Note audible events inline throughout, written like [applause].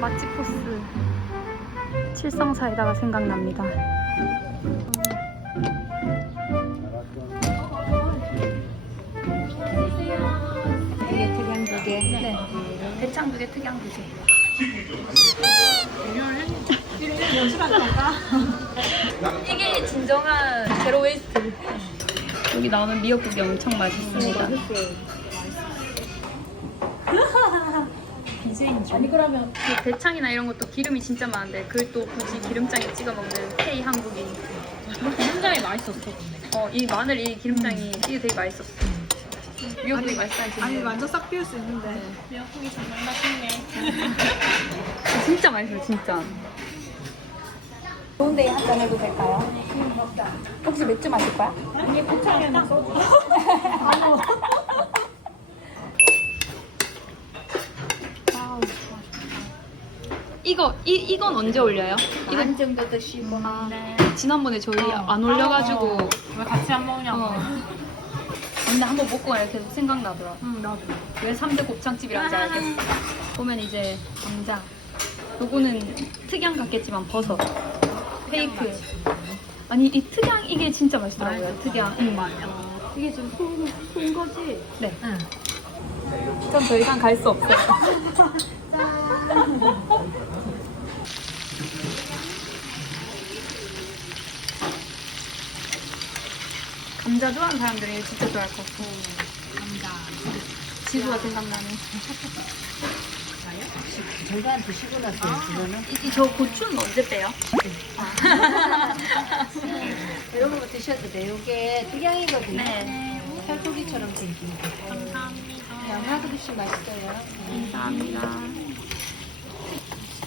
맛집 코스 칠성사에다가 생각납니다. 이게 특양 두 개. 네. 대창 두 개, 특양 두 개. 이게 진정한 제로 웨이스트. 여기 나오는 미역국이 엄청 맛있습니다. 아니 그러면 그 대창이나 이런 것도 기름이 진짜 많은데 그걸 또 굳이 기름장에 찍어 먹는 K 한국인. 굉장히 맛있었어 근데. 어, 이 마늘 이 기름장이 이게 되게 맛있었어. 미역국이 맛있다지. 아니 완전 싹 비울 수 있는데. 미역국이 정말 맛있네. [laughs] 진짜 맛있어, 진짜. 좋은데 한잔 해도 될까요? 혹시 맥주 마실 거야? 아니 고창에는 소주. [laughs] 이거 이 이건 언제 올려요? 이거 반 정도 드시고. 아, 네. 지난번에 저희 안 올려가지고 왜 같이 안 먹냐고. 어. 근데 한번 먹고 가니까 계속 생각나더라. 응 나도. 왜 3대 곱창집이란지 알겠어. 보면 이제 감자. 요거는 특양 같겠지만 버섯. 페이크. 아니 이 특양 이게 진짜 맛있더라고요. 특양. 응. 이게 지금 소, 소인 거지? 네. 응. 전 더 이상 갈 수 없어요. [laughs] 감자 좋아하는 사람들이 진짜 좋아할 것 같고 감자. 지수가 생각나네. 절반 드시고 나서 그거는 이, 이- 저 고추는 언제 빼요? [laughs] 이런 거 드셔도 돼요. 이게 특양이거든요. 네. 살코기처럼 생긴 거. 감사합니다. 양하 그릇이 맛있어요. 감사합니다.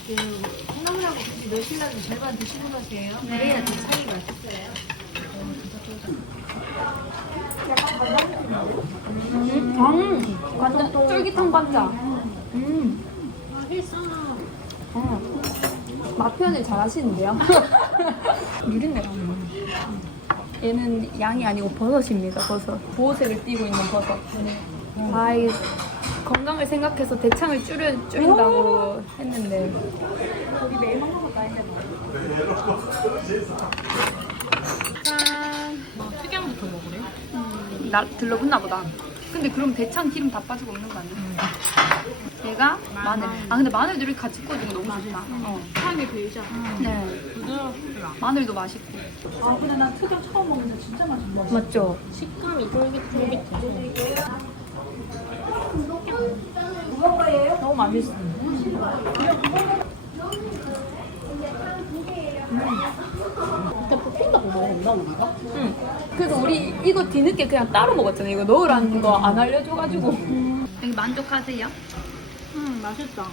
그 콩나물하고 같이 넣으시려면 절반 드시고 나세요. 네. 그래야 대창이 맛있어요. 음, 완전 쫄깃한 감자. 음, 맛있어. 맛 표현을 잘 하시는데요? [laughs] 누린내가 얘는 양이 아니고 버섯입니다, 버섯. 보호색을 띠고 있는 버섯. 아, 이 건강을 생각해서 대창을 줄여, 줄인다고 했는데. 우리 매일 먹는 것도 아닌데. 짠. 뭐 특양부터 먹으래? 음, 나 들러붙나 보다. 근데 그럼 대창 기름 다 빠지고 없는 거 아니야? 얘가 마늘. 아 근데 마늘들이 같이 구워주는 거 너무 좋다. 어. 향이 배이잖아. 네. 부드럽더라. 마늘도 맛있고. 아 근데 나 특양 처음 먹는데 진짜 맛있어. 맞죠? 식감이 쫄깃쫄깃해. 너무 맛있어. 진짜 볶힌다고 먹었나 우리가? 응. 그래서 우리 이거 뒤늦게 그냥 따로 먹었잖아요. 이거 넣으라는 거 안 알려줘가지고. 여기 만족하세요? 응 맛있다.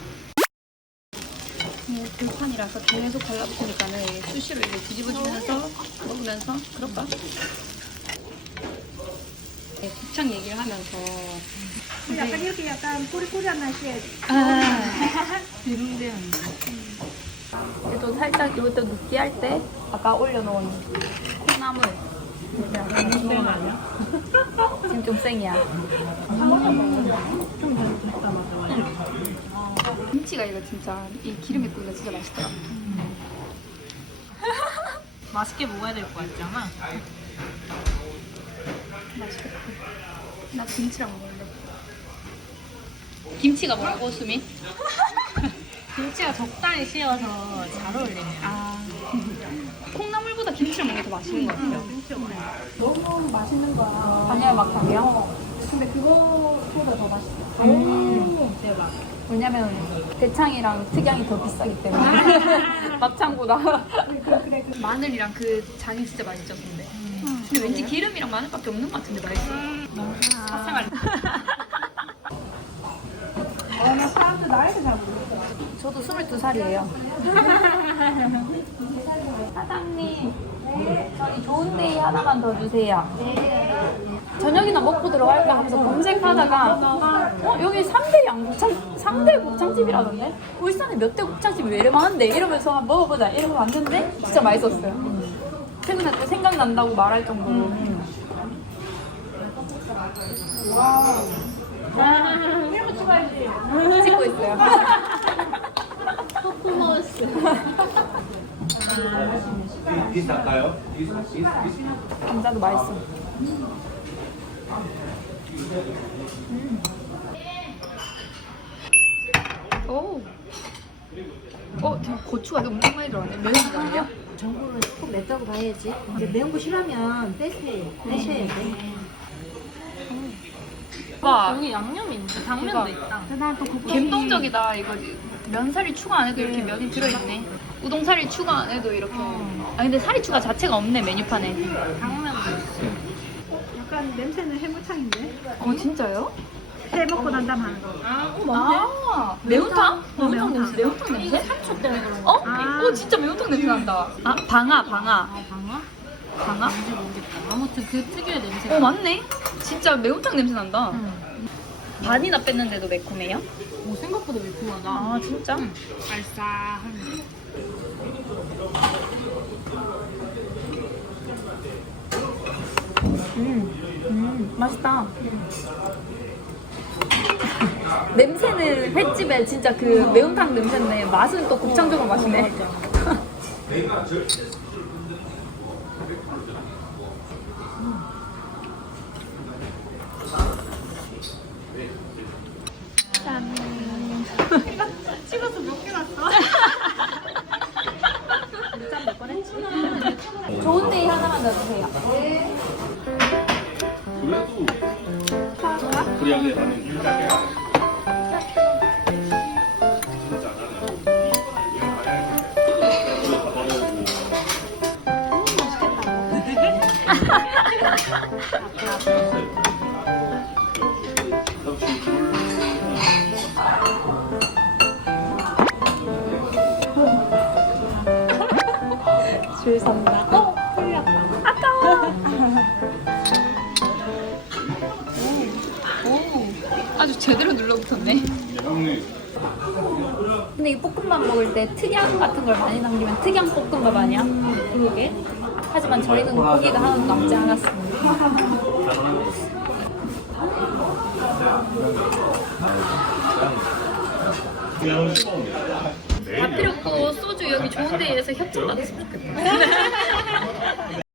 이 들판이라서 계속 갈라붙으니까는 이 수시로 이렇게 뒤집어주면서 먹으면서 그럴까? 네, 곱창 얘기를 하면서 약간 이렇게 약간 꼬리꼬리한 날씨에 아, [laughs] 그래도 살짝 이것도 느끼할 때 아까 올려놓은 콩나물 생 아니야? 지금 좀 생이야 김치가 이거 진짜 이 기름에 끓이면 진짜 맛있더라 [laughs] 맛있게 먹어야 될 것 같잖아. 맛있겠다 나 김치랑 먹을래 김치가 뭐라고 수미? [laughs] 김치가 적당히 씌어서 잘 어울리네. 아 [laughs] 콩나물보다 김치를 먹는 게 더 맛있는 것 같아요 너무 맛있는 거야. 아니야 막하게요 근데 그거보다 더 맛있어. 음. 대박. 왜냐면 대창이랑 특양이 더 비싸기 때문에 [laughs] 막창보다 그래 그래. 그래. 마늘이랑 그 장이 진짜 맛있죠 근데 근데 왠지 기름이랑 마늘밖에 없는 것 같은데 맛있어 사생활. 어, 나 사람들 나이를 잘 모르겠어. 저도 22살이에요. [laughs] 사장님 저희 좋은 데이 하나만 더 주세요. 저녁이나 먹고 들어갈까 하면서 검색하다가 어 여기 3대 양곱창 3대 곱창집이라던데? 울산에 몇 대 곱창집이 왜 이래 많은데? 이러면서 한번 먹어보자. 이러고 왔는데 진짜 맛있었어요. 최근에 또 생각난다고 말할 정도로. [laughs] 거 찍어야지. 찍고 있어요 [laughs] 비슷할까요? 감자도 맛있어. 오. 어, 되게 고추가 엄청 많이 들어가네. 면이 아니야? 전골은 조금 맵다고 봐야지. 이제 매운 거 빼세요. 빼셔야 돼. 와, 여기 양념이 있네. 당면도 있다. 난또 국 감동적이다. 이거 면살이 추가 안 해도 이렇게 면이 들어있네. 우동살이 추가 안 해도 이렇게. 아 근데 살이 추가 자체가 없네 메뉴판에. 당면도 있어. 약간 냄새는 해무창인데. 어 진짜요? 해 먹고 난 다음 하는 거. 아 매운탕? 어, 매운탕 매운탕. 냄새. 매운탕 냄새? 산초 때문에 그런 거. 어? 아. 어 진짜 매운탕 냄새 난다. 아 방아 방아. 방아? 방아? 아무튼 그 특유의 냄새. 어 맞네. 진짜 매운탕 냄새 난다. 반이나 뺐는데도 매콤해요? 오, 생각보다 매콤하다. 아 진짜? 알싸한. 음, 음, 맛있다. [laughs] 냄새는 횟집에 진짜 그 매운탕 냄새인데 맛은 또 곱창적으로 맛이네. [laughs] 줄 선다. 어, 풀렸다. 아까워. 오, 오, 아주 제대로 눌러붙었네. 근데 이 볶음밥 먹을 때 특양 같은 걸 많이 남기면 특양 볶음밥 아니야? 그러게. 하지만 저희는 고기가 하나도 남지 않았습니다. 소주 여기 좋은 데에서 협찬 받았으면 좋겠다.